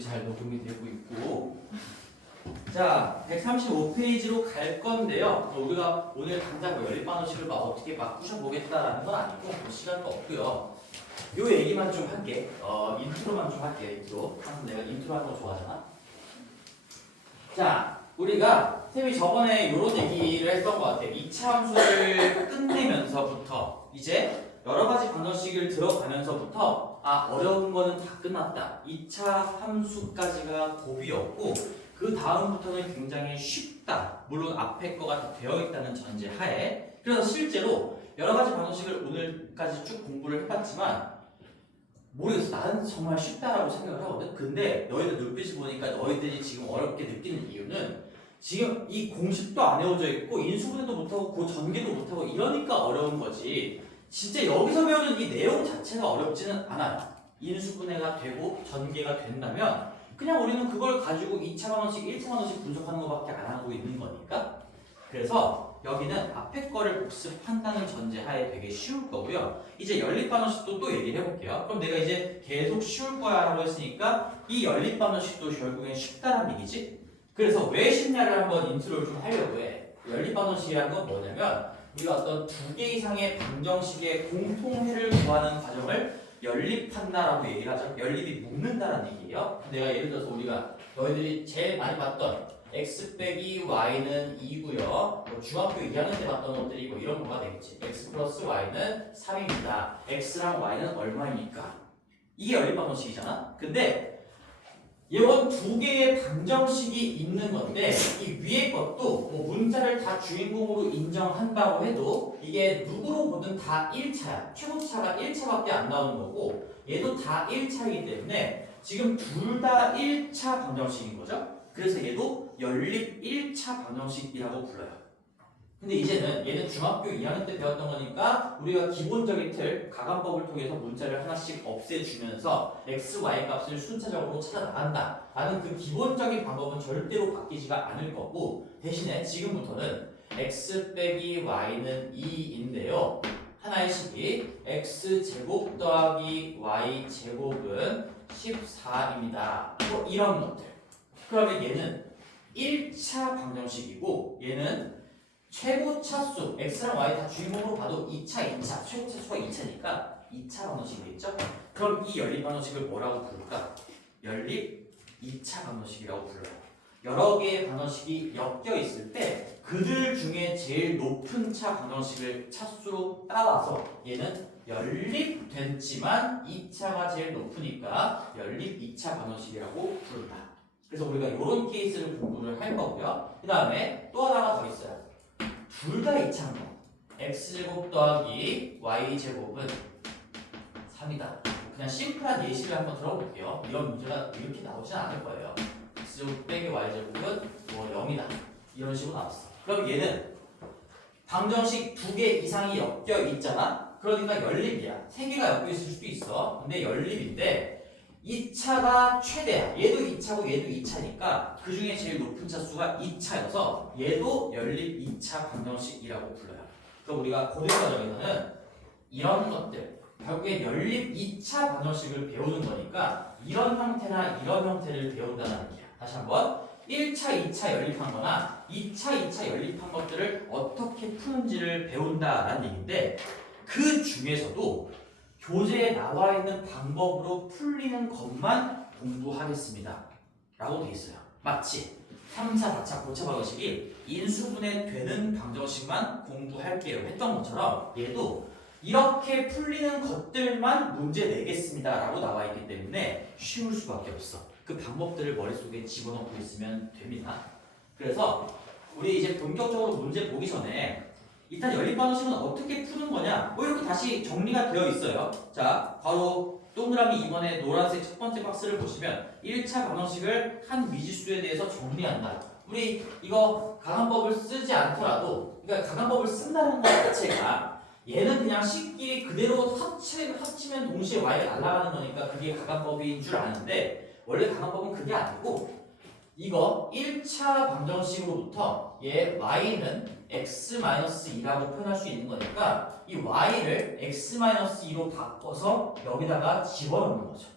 여기 잘 녹음이 되고 있고. 자, 135페이지로 갈 건데요. 우리가 오늘 당장 연립반원식을 막 어떻게 바꾸셔보겠다라는 건 아니고 뭐 시간도 없고요. 요 얘기만 좀 할게. 인트로만 좀 할게. 인트로. 항상 내가 인트로 하는 거 좋아하잖아. 자, 우리가 쌤이 저번에 요런 얘기를 했던 것 같아. 2차 함수를 끝내면서부터 이제 여러 가지 방정식을 들어가면서부터 어려운 거는 다 끝났다. 2차 함수까지가 고비였고 그 다음부터는 굉장히 쉽다. 물론 앞에 거가 다 되어 있다는 전제 하에. 그래서 실제로 여러 가지 방정식을 오늘까지 쭉 공부를 해봤지만 모르겠어. 나는 정말 쉽다라고 생각을 하거든. 근데 너희들 눈빛을 보니까 너희들이 지금 어렵게 느끼는 이유는 지금 이 공식도 안 외워져 있고 인수분해도 못하고 그 전개도 못하고 이러니까 어려운 거지. 진짜 여기서 배우는 이 내용 자체가 어렵지는 않아요. 인수분해가 되고 전개가 된다면 그냥 우리는 그걸 가지고 2차 방정식, 1차 방정식 분석하는 것밖에 안 하고 있는 거니까. 그래서 여기는 앞에 거를 복습한다는 전제하에 되게 쉬울 거고요. 이제 연립방정식도 또 얘기를 해볼게요. 그럼 내가 이제 계속 쉬울 거야 라고 했으니까 이 연립방정식도 결국엔 쉽다란 얘기지. 그래서 왜 쉽냐를 한번 인트로를 좀 하려고 해. 연립방정식이라는 건 뭐냐면 우리가 어떤 두 개 이상의 방정식의 공통해를 구하는 과정을 연립한다라고 얘기를 하죠. 연립이 묶는다라는 얘기예요. 내가 예를 들어서 우리가 너희들이 제일 많이 봤던 x 빼기 y는 2고요. 뭐 중학교 2학년 때 봤던 것들이 뭐 이런 거가 되겠지. x 플러스 y는 3입니다. x랑 y는 얼마입니까? 이게 연립방정식이잖아. 근데 이런 두 개의 방정식이 있는 건데 이 위에 것도 뭐 문자를 다 주인공으로 인정한다고 해도 이게 누구로 보든 다 1차야. 최고차가 1차밖에 안 나오는 거고 얘도 다 1차이기 때문에 지금 둘 다 1차 방정식인 거죠. 그래서 얘도 연립 1차 방정식이라고 불러요. 근데 이제는 얘는 중학교 2학년 때 배웠던 거니까 우리가 기본적인 틀, 가감법을 통해서 문자를 하나씩 없애주면서 x, y 값을 순차적으로 찾아 나간다 라는 그 기본적인 방법은 절대로 바뀌지가 않을 거고 대신에 지금부터는 x 빼기 y는 2인데요. 하나의 식이 x제곱 더하기 y제곱은 14입니다. 뭐 이런 것들. 그러면 얘는 1차 방정식이고 얘는 최고차수 x랑 y 다 주인공으로 봐도 2차, 2차, 최고차수가 2차니까 2차 방정식이겠죠? 그럼 이 연립 방정식을 뭐라고 부를까? 연립 2차 방정식이라고 불러요. 여러 개의 방정식이 엮여 있을 때 그들 중에 제일 높은 차 방정식을 차수로 따와서 얘는 연립됐지만 2차가 제일 높으니까 연립 2차 방정식이라고 부른다. 그래서 우리가 이런 케이스를 공부를 할 거고요. 그 다음에 또 하나가 더 있어요. 둘 다 2차인 거. x제곱 더하기 y제곱은 3이다. 그냥 심플한 예시를 한번 들어볼게요. 이런 문제가 이렇게 나오진 않을 거예요. x제곱 빼기 y제곱은 뭐 0이다. 이런 식으로 나왔어. 그럼 얘는 방정식 2개 이상이 엮여 있잖아? 그러니까 연립이야. 3개가 엮여 있을 수도 있어. 근데 연립인데 2차가 최대야. 얘도 2차고 얘도 2차니까 그 중에 제일 높은 차수가 2차여서 얘도 연립 2차 방정식이라고 불러요. 그럼 우리가 고대 과정에서는 이런 것들 결국에 연립 2차 방정식을 배우는 거니까 이런 형태나 이런 형태를 배운다는 얘기야. 다시 한번 1차, 2차 연립한 거나 2차, 2차 연립한 것들을 어떻게 푸는지를 배운다라는 얘기인데 그 중에서도 교재에 나와 있는 방법으로 풀리는 것만 공부하겠습니다. 라고 돼 있어요. 마치 3차, 4차 고차 방정식이 인수분해 되는 방정식만 공부할게요 했던 것처럼 얘도 이렇게 풀리는 것들만 문제 내겠습니다. 라고 나와 있기 때문에 쉬울 수밖에 없어. 그 방법들을 머릿속에 집어넣고 있으면 됩니다. 그래서 우리 이제 본격적으로 문제 보기 전에 일단 연립방정식은 어떻게 푸는 거냐? 뭐 이렇게 다시 정리가 되어 있어요. 자, 바로 동그라미 2번의 노란색 첫 번째 박스를 보시면 1차 방정식을 한 미지수에 대해서 정리한다. 우리 이거 가감법을 쓰지 않더라도, 그러니까 가감법을 쓴다는 것 자체가 얘는 그냥 식끼리 그대로 합치면 동시에 y가 날아가는 거니까 그게 가감법인 줄 아는데 원래 가감법은 그게 아니고 이거 1차 방정식으로부터 얘 y는 x-2라고 표현할 수 있는 거니까 이 y를 x-2로 바꿔서 여기다가 집어넣는 거죠.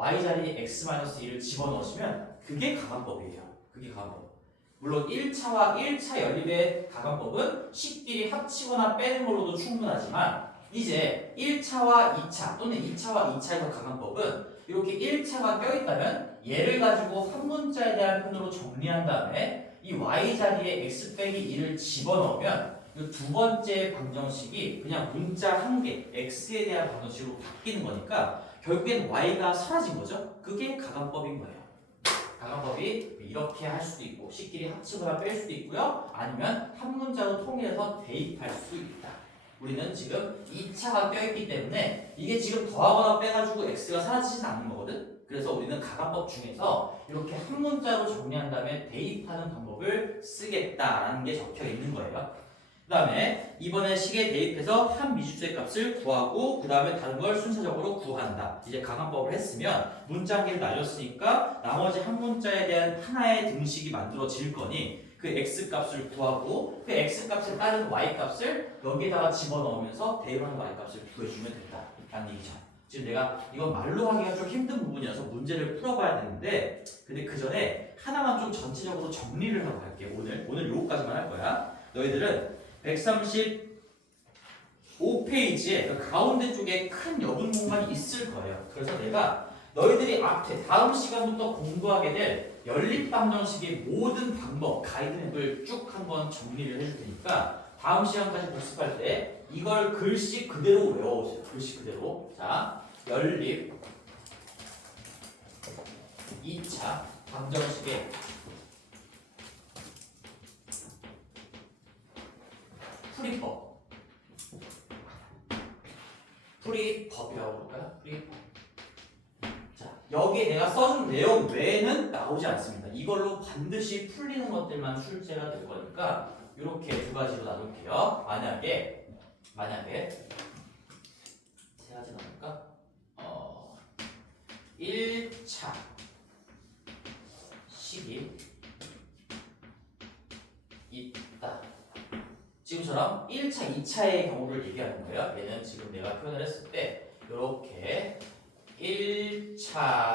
y 자리에 x-1을 집어넣으시면 그게 가간법이에요. 그게 가간법. 물론 1차와 1차 연립의 가간법은 식끼리 합치거나 빼는 걸로도 충분하지만 이제 1차와 2차 또는 2차와 2차에서 가간법은 이렇게 1차가 껴있다면 얘를 가지고 한 문자에 대한 편으로 정리한 다음에 이 y 자리에 x 빼기 2를 집어넣으면 이 두 번째 방정식이 그냥 문자 한 개 x에 대한 방정식으로 바뀌는 거니까 결국엔 y가 사라진 거죠. 그게 가간법인 거예요. 가간법이 이렇게 할 수도 있고 식끼리 합치거나 뺄 수도 있고요. 아니면 한 문자로 통일해서 대입할 수 있다. 우리는 지금 2차가 껴있기 때문에 이게 지금 더하거나 빼가지고 x가 사라지진 않는 거거든. 그래서 우리는 가간법 중에서 이렇게 한 문자로 정리한 다음에 대입하는 방법을 쓰겠다라는 게 적혀 있는 거예요. 그 다음에 이번에 식에 대입해서 한 미주수의 값을 구하고 그 다음에 다른 걸 순서적으로 구한다. 이제 가간법을 했으면 문자 한 개를 날렸으니까 나머지 한 문자에 대한 하나의 등식이 만들어질 거니 그 x 값을 구하고 그 x 값에 따른 y 값을 여기에다가 집어넣으면서 대입하는 y 값을 구해주면 된다. 라는 얘기죠. 지금 내가 이건 말로 하기가 좀 힘든 부분이어서 문제를 풀어봐야 되는데 근데 그 전에 하나만 좀 전체적으로 정리를 하고 갈게. 오늘 요거까지만 할 거야. 너희들은 135페이지에 그 가운데 쪽에 큰 여분 공간이 있을 거예요. 그래서 내가 너희들이 앞에 다음 시간부터 공부하게 될 연립방정식의 모든 방법, 가이드맵을 쭉 한번 정리를 해줄 테니까 다음 시간까지 복습할 때 이걸 글씨 그대로 외워오세요. 글씨 그대로. 자, 연립 2차 방정식의 풀이법이라고 볼까요? 풀이법. 자, 여기에 내가 써준 내용 외에는 나오지 않습니다. 이걸로 반드시 풀리는 것들만 출제가 될 거니까 이렇게 두 가지로 나눌게요. 만약에 세 가지 나눌까? 1차 식이 있다. 지금처럼 1차, 2차의 경우를 얘기하는 거예요. 얘는 지금 내가 표현을 했을 때 이렇게 1차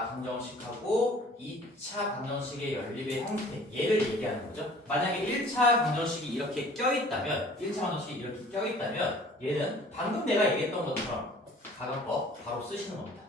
방정식하고 2차 방정식의 연립의 형태 얘를 얘기하는 거죠. 만약에 1차 방정식이 이렇게 껴있다면 1차 방정식이 이렇게 껴있다면 얘는 방금 내가 얘기했던 것처럼 가간법 바로 쓰시는 겁니다.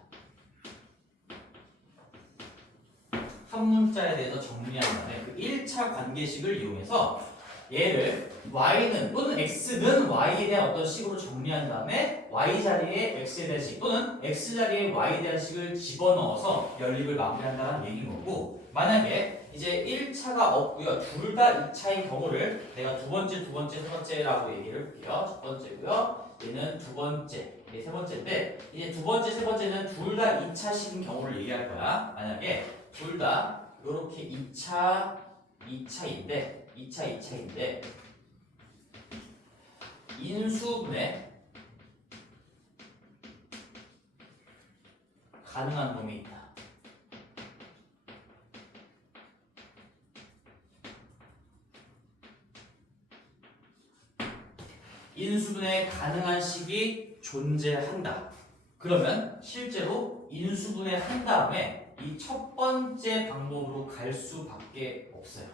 한 문자에 대해서 정리한 다음에 그 1차 관계식을 이용해서 얘를 y는 또는 x는 y에 대한 어떤 식으로 정리한 다음에 y 자리에 x에 대한 식 또는 x 자리에 y에 대한 식을 집어넣어서 연립을 마무리한다는 얘기인 거고 만약에 이제 1차가 없고요. 둘 다 2차인 경우를 내가 두 번째, 세 번째라고 얘기를 할게요. 첫 번째고요. 얘는 두 번째, 얘 세 번째인데 이제 두 번째, 세 번째는 둘 다 2차식인 경우를 얘기할 거야. 만약에 둘 다 이렇게 2차인데 인수분해 가능한 놈이 있다. 인수분해 가능한 식이 존재한다. 그러면 실제로 인수분해 한 다음에 이 첫 번째 방법으로 갈 수밖에 없어요.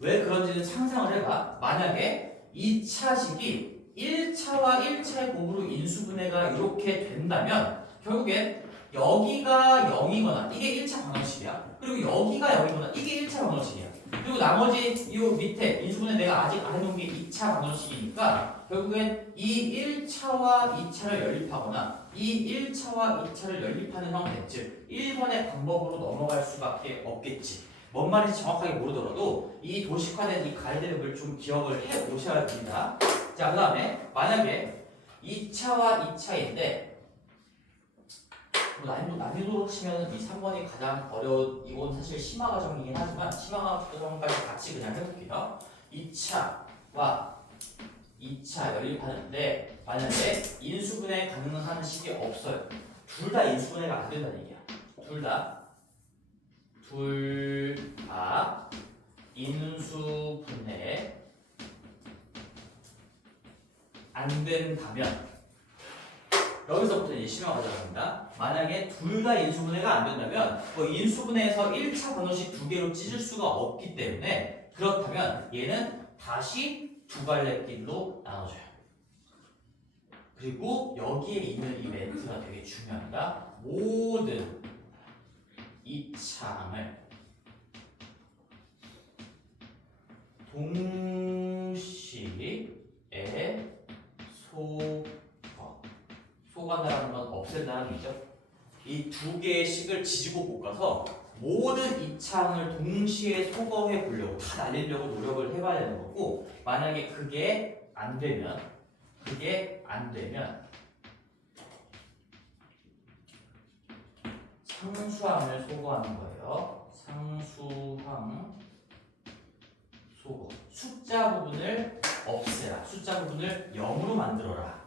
왜 그런지는 상상을 해봐. 만약에 2차식이 1차와 1차의 곱으로 인수분해가 이렇게 된다면 결국엔 여기가 0이거나 이게 1차 방정식이야. 그리고 여기가 0이거나 이게 1차 방정식이야. 그리고 나머지 이 밑에 인수분해 내가 아직 안 해놓은 게 2차 방정식이니까 결국엔 이 1차와 2차를 연립하거나 이 1차와 2차를 연립하는 형태 즉 1번의 방법으로 넘어갈 수밖에 없겠지. 뭔 말인지 정확하게 모르더라도 이 도식화된 이 가이드맵을 좀 기억을 해 오셔야 됩니다. 자, 그 다음에 만약에 2차와 2차인데 난이도로 치면 이 3번이 가장 어려운 이건 사실 심화 과정이긴 하지만 심화 과정까지 같이 그냥 해볼게요. 2차와 2차 연립하는데 만약에 인수분해 가능한 식이 없어요. 둘 다 인수분해가 안 된다는 얘기야. 둘 다 인수분해 안 된다면 여기서부터 이제 심화 가져갑니다. 만약에 둘 다 인수분해가 안 된다면 인수분해에서 1차 반원식 두 개로 찢을 수가 없기 때문에 그렇다면 얘는 다시 두 갈래끼리로 나눠줘요. 그리고 여기에 있는 이 멘트가 되게 중요합니다. 모든 이차항을 동시에 소거한다는 건 없앤다는 얘기죠. 이 두 개의 식을 지지고 볶아서 모든 이차항을 동시에 소거해 보려고 다 날리려고 노력을 해봐야 되는 거고, 만약에 그게 안 되면 상수항을 소거하는 거예요. 상수항 소거. 숫자 부분을 없애라. 숫자 부분을 0으로 만들어라.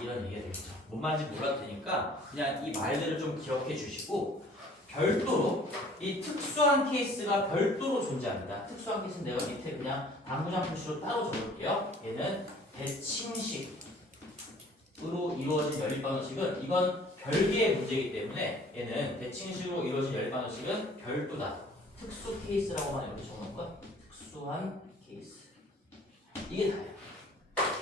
이런 얘기가 되겠죠. 뭔 말인지 몰라도 되니까 그냥 이 말들을 좀 기억해 주시고, 별도로 이 특수한 케이스가 별도로 존재합니다. 특수한 케이스는 내가 밑에 그냥 당구장 표시로 따로 적을게요. 얘는 대칭식으로 이루어진 연립방정식은 이건 별개의 문제이기 때문에 얘는 대칭식으로 이루어진 연립방정식은 별도다. 특수 케이스라고만 이렇게 적는 거야. 특수한 케이스. 이게 다예요.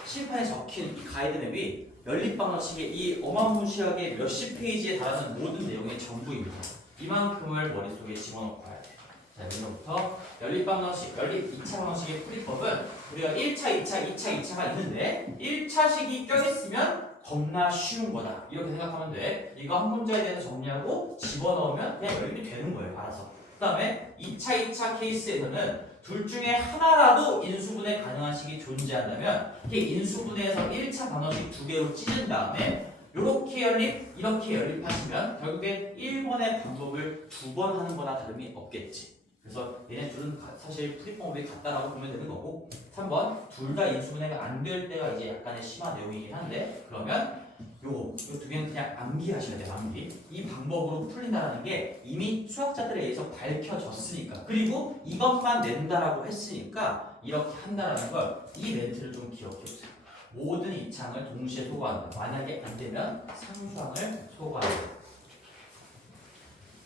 칠판에 적힌 이 가이드맵이 연립방정식의 이 어마무시하게 몇십 페이지에 달하는 모든 내용의 전부입니다. 이만큼을 머릿속에 집어넣고 가야 돼요. 자, 여기서부터 연립방정식, 연립 2차 방정식의 풀이법은 우리가 1차, 2차, 2차, 2차가 있는데 1차식이 껴있으면 겁나 쉬운 거다. 이렇게 생각하면 돼. 이거 한 문제에 대해서 정리하고 집어넣으면 그냥 연립이 되는 거예요. 알아서. 그 다음에 2차, 2차 케이스에서는 둘 중에 하나라도 인수분해 가능한 식이 존재한다면 이렇게 인수분해에서 1차 방정식 두 개로 찢은 다음에 이렇게 연립, 이렇게 연립하시면 결국에 1번의 방법을 두 번 하는 거나 다름이 없겠지. 그래서 얘네 둘은 사실 풀이법이 같다라고 보면 되는 거고, 3번 둘 다 인수분해가 안 될 때가 이제 약간의 심화 내용이긴 한데, 그러면 요 두 개는 그냥 암기하셔야 돼요. 암기. 이 방법으로 풀린다는 게 이미 수학자들에 의해서 밝혀졌으니까, 그리고 이것만 낸다라고 했으니까 이렇게 한다라는 걸, 이 멘트를 좀 기억해 주세요. 모든 이차항을 동시에 소거한다. 만약에 안 되면 상수항을 소거한다.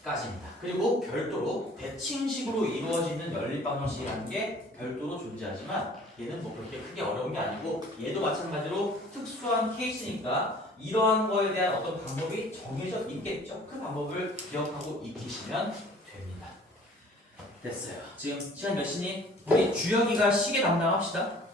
까지입니다. 그리고 별도로 대칭식으로 이루어지는 연립방정식이라는 게 별도로 존재하지만 얘는 뭐 그렇게 크게 어려운 게 아니고, 얘도 마찬가지로 특수한 케이스니까 이러한 거에 대한 어떤 방법이 정해져 있겠죠. 그 방법을 기억하고 익히시면 됩니다. 됐어요. 지금 시간 몇 시니? 우리 주혁이가 시계 담당합시다.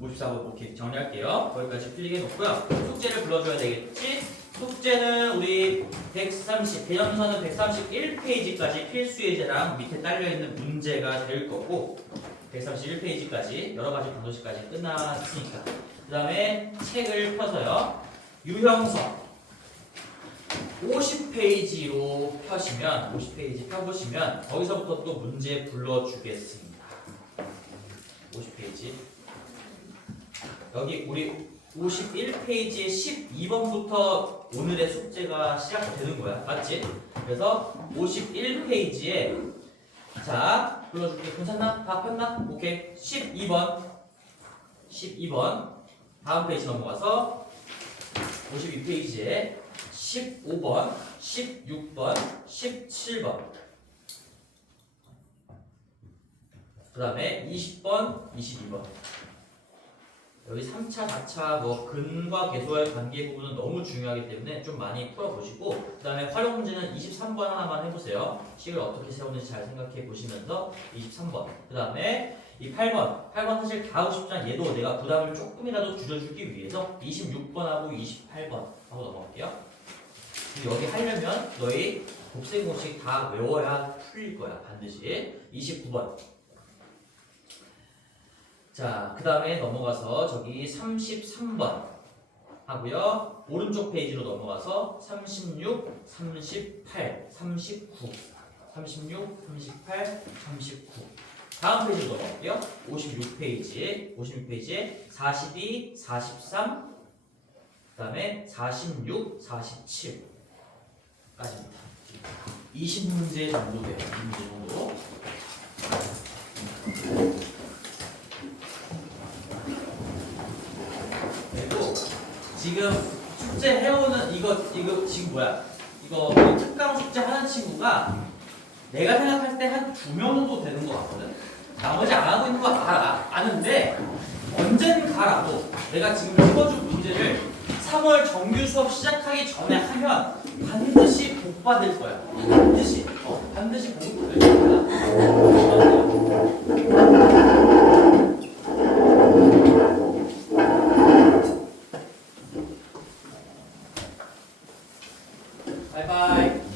54번. 오케이, 정리할게요. 거기까지 풀리게 해놓고요. 숙제를 불러줘야 되겠지? 숙제는 우리 130, 개념서는 131페이지까지 필수 예제랑 밑에 딸려있는 문제가 될 거고, 131페이지까지 여러가지 방정식까지 끝났으니까 그 다음에 책을 펴서요, 유형서 50페이지로 펴시면, 50페이지 펴보시면 거기서부터 또 문제 불러주겠습니다. 50페이지 여기 우리 51페이지의 12번부터 오늘의 숙제가 시작되는 거야. 맞지? 그래서 51페이지에, 자, 불러줄게. 괜찮나? 다 폈나? 오케이. 12번 다음 페이지 넘어가서 52페이지에 15번, 16번, 17번, 그 다음에 20번, 22번. 여기 3차, 4차 뭐 근과 계수와의 관계 부분은 너무 중요하기 때문에 좀 많이 풀어보시고, 그 다음에 활용 문제는 23번 하나만 해보세요. 식을 어떻게 세우는지 잘 생각해 보시면서 23번. 그 다음에 이 8번 사실 다 하고 싶지만 얘도 내가 부담을 조금이라도 줄여주기 위해서 26번하고 28번 하고 넘어갈게요. 여기 하려면 너희 곱셈 공식 다 외워야 풀릴 거야. 반드시. 29번. 자, 그 다음에 넘어가서 저기 33번 하고요. 오른쪽 페이지로 넘어가서 36, 38, 39, 36, 38, 39. 다음 페이지로 넘어갈게요. 56페이지에 42, 43, 그 다음에 46, 47까지입니다. 20문제 정도 돼요. 20문제 정도. 지금 숙제 해오는 이거 지금 뭐야? 이거 특강 숙제 하는 친구가 내가 생각할 때 한 2명 정도 되는 것 같거든. 나머지 안 하고 있는 거 아는데 언젠가라도 내가 지금 찍어준 문제를 3월 정규 수업 시작하기 전에 하면 반드시 복 받을 거야. 반드시 반드시 복 받을 거야. 바이바이.